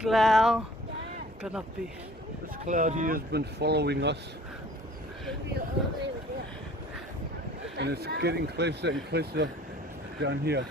cloud gonna be. This cloud here has been following us, and it's getting closer and closer down here.